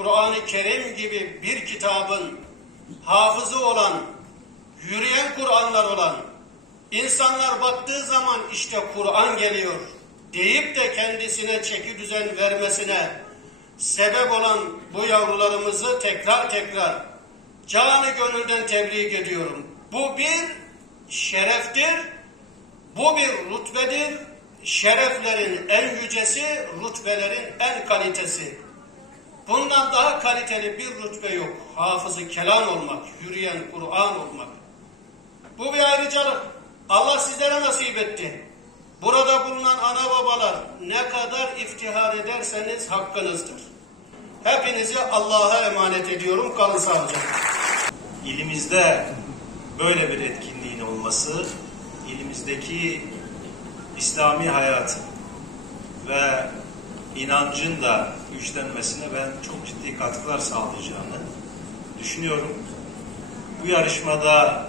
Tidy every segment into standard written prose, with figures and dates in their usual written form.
Kur'an-ı Kerim gibi bir kitabın hafızı olan, yürüyen Kur'anlar olan, insanlar baktığı zaman işte Kur'an geliyor deyip de kendisine çeki düzen vermesine sebep olan bu yavrularımızı tekrar canı gönülden tebrik ediyorum. Bu bir şereftir, bu bir rütbedir. Şereflerin en yücesi, rütbelerin en kalitesi. Bundan daha kaliteli bir rütbe yok. Hafızı kelam olmak, yürüyen Kur'an olmak. Bu bir ayrıcalık. Allah sizlere nasip etti. Burada bulunan ana babalar ne kadar iftihar ederseniz hakkınızdır. Hepinizi Allah'a emanet ediyorum. Kalın sağlıcakla. İlimizde böyle bir etkinliğin olması, ilimizdeki İslami hayatın ve inancın da güçlenmesine ben çok ciddi katkılar sağlayacağını düşünüyorum. Bu yarışmada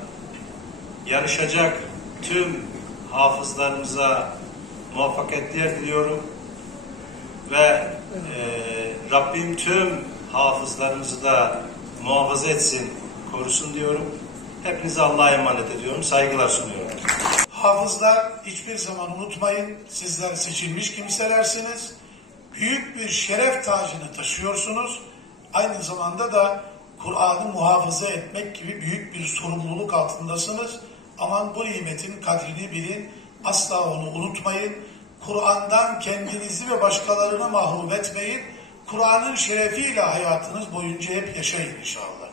yarışacak tüm hafızlarımıza muvaffakiyetler diliyorum ve Rabbim tüm hafızlarımızı da muhafaza etsin, korusun diyorum. Hepinize Allah'a emanet ediyorum. Saygılar sunuyorum. Hafızlar, hiçbir zaman unutmayın, sizler seçilmiş kimselersiniz. Büyük bir şeref tacını taşıyorsunuz. Aynı zamanda da Kur'an'ı muhafaza etmek gibi büyük bir sorumluluk altındasınız. Aman bu nimetin kadrini bilin, asla onu unutmayın. Kur'an'dan kendinizi ve başkalarını mahrum etmeyin. Kur'an'ın şerefiyle hayatınız boyunca hep yaşayın inşallah.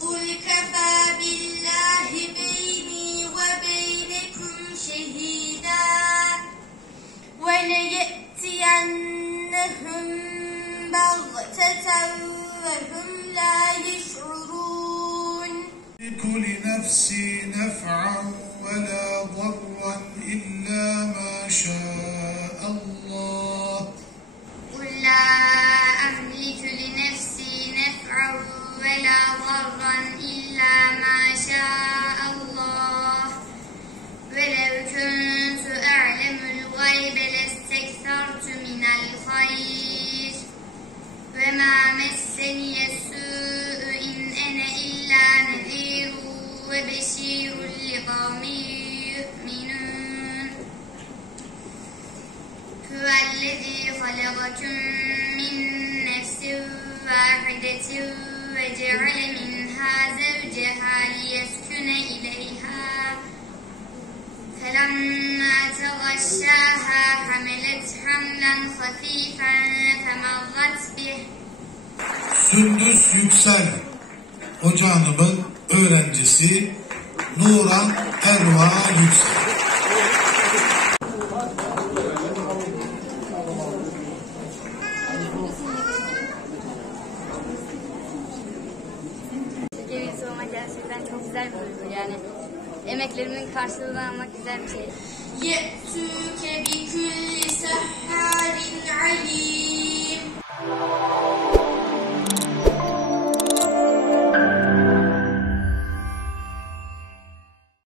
قُلْ كَفَى بِاللّٰهِ بَيْنِي وَبَيْنَكُمْ شَهِيدًا وَلَيَأْتِيَنَّهُمْ بَغْتَةً وَهُمْ لَا يَشْعُرُونَ لِكُلِّ نَفْسٍ نَفْعًا وَلَا ضَرًّا إِلَّا مَا شَاءَ اللّٰهُ قُلْ لَا أَمْلِكُ لِنَفْسِي نَفْعًا وَلَا ضَرًّا إِلَّا مَا شَاءَ اللّٰهُ وَلَوْ كُنْتُ أَعْلَمُ الْغَيْبَ لَاسْتَكْثَرْتُ مِنَ الْخَيْرِ وَمَا مَسَّنِيَ السُّوءُ إِنْ أَنَا إِلَّا نَذِيرٌ وَبَشِيرٌ لِقَوْمٍ يُؤْمِنُونَ هُوَ الَّذِي خَلَقَكُم مِّن نَّفْسٍ وَاحِدَةٍ وَجَعَلَ مِنْهَا زَوْجَهَا لِيَسْكُنَ إِلَيْهَا فَلَمَّا تَغَشَّاهَا حَمَلَتْ حَمْلًا خَفِيفًا فَمَرَّتْ بِهِ. Sündüs Yüksel Hoca Hanım'ın öğrencisi Nuran Erva Yüksel. Ceviz olma gerçekten çok güzel bir duygu. Yani emeklerimin karşılığını almak güzel bir şey. يَأْتُوكَ بِكُلِّ سَحَّارٍ